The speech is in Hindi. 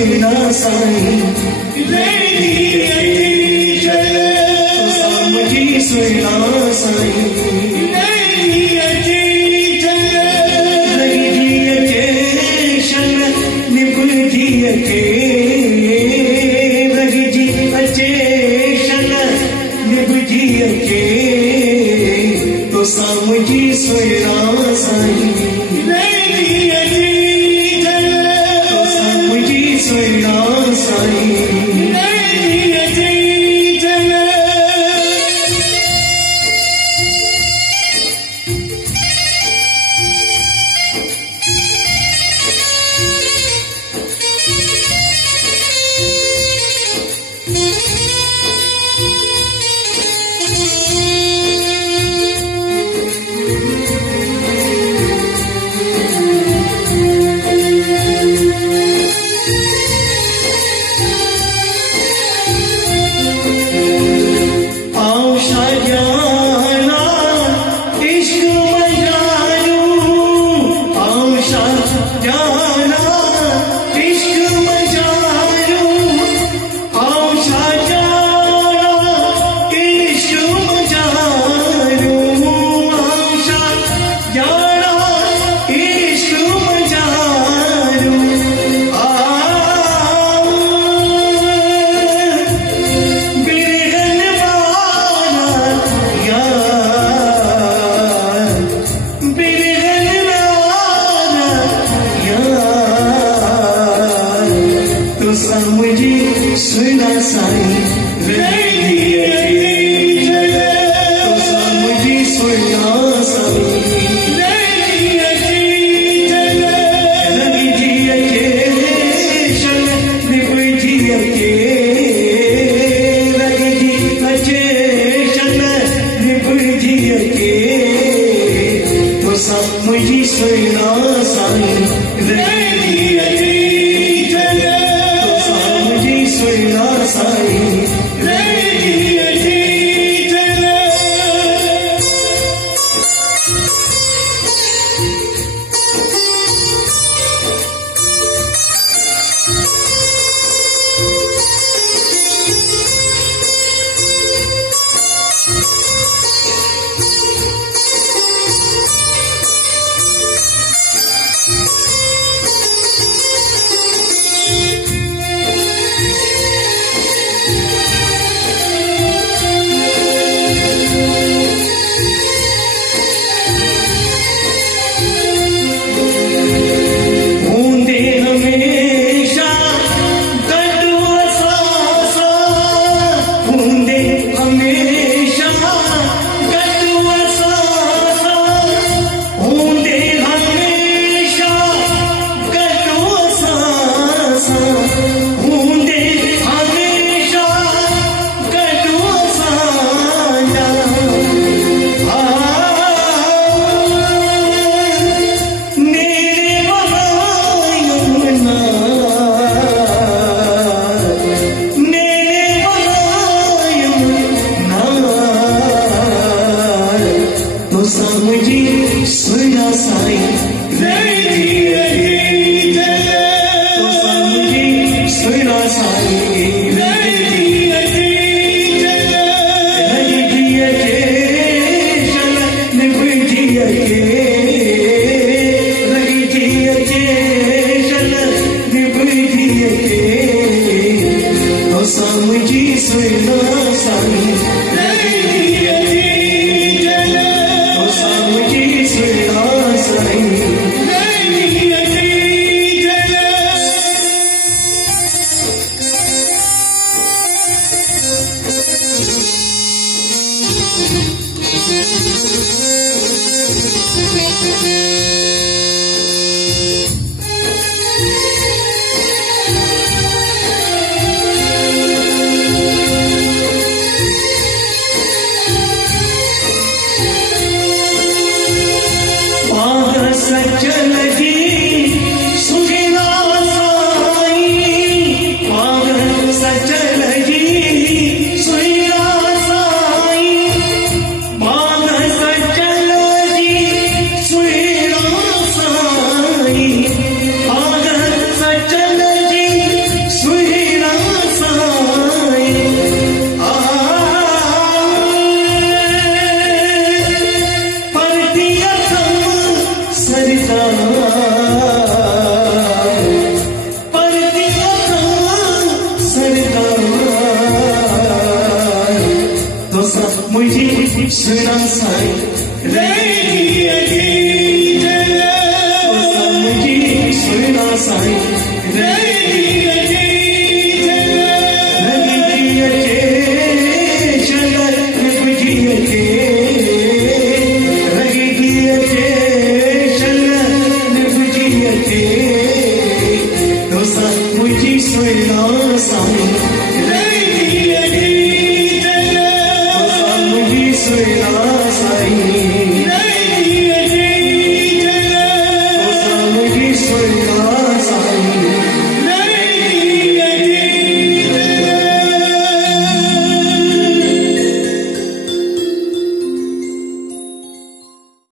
सुना साईं रही अचल समझी सुना साईं रही अचल रही अचेशन निभजी अचे रही अचेशन निभजी अचे तो समझी सुना साईं रही अचल तो समझी सुना साईं समझी सुना साईं रही अचल तो समझी सुना साईं रही अचल रही अचेशन निभजी अचे रही अचेशन निभजी अचे तो समझी सुना साईं रही अचल सुना साईं रही अचल समझी सुना साईं रही अचल तो समझी सुना साईं रही अचल रही अचेशन निभजी अचे रही अचेशन निभजी अचे तो समझी सुना साईं रही अचल समझी सुना साईं रही अचल मुझे सुना साई रहेगी अकेली मुझे सुना साई रहेगी अकेली चलर मुझे रहेगी अकेली चलर मुझे अकेली दोसा मुझे सुना साई रहेगी अकेली सुना साई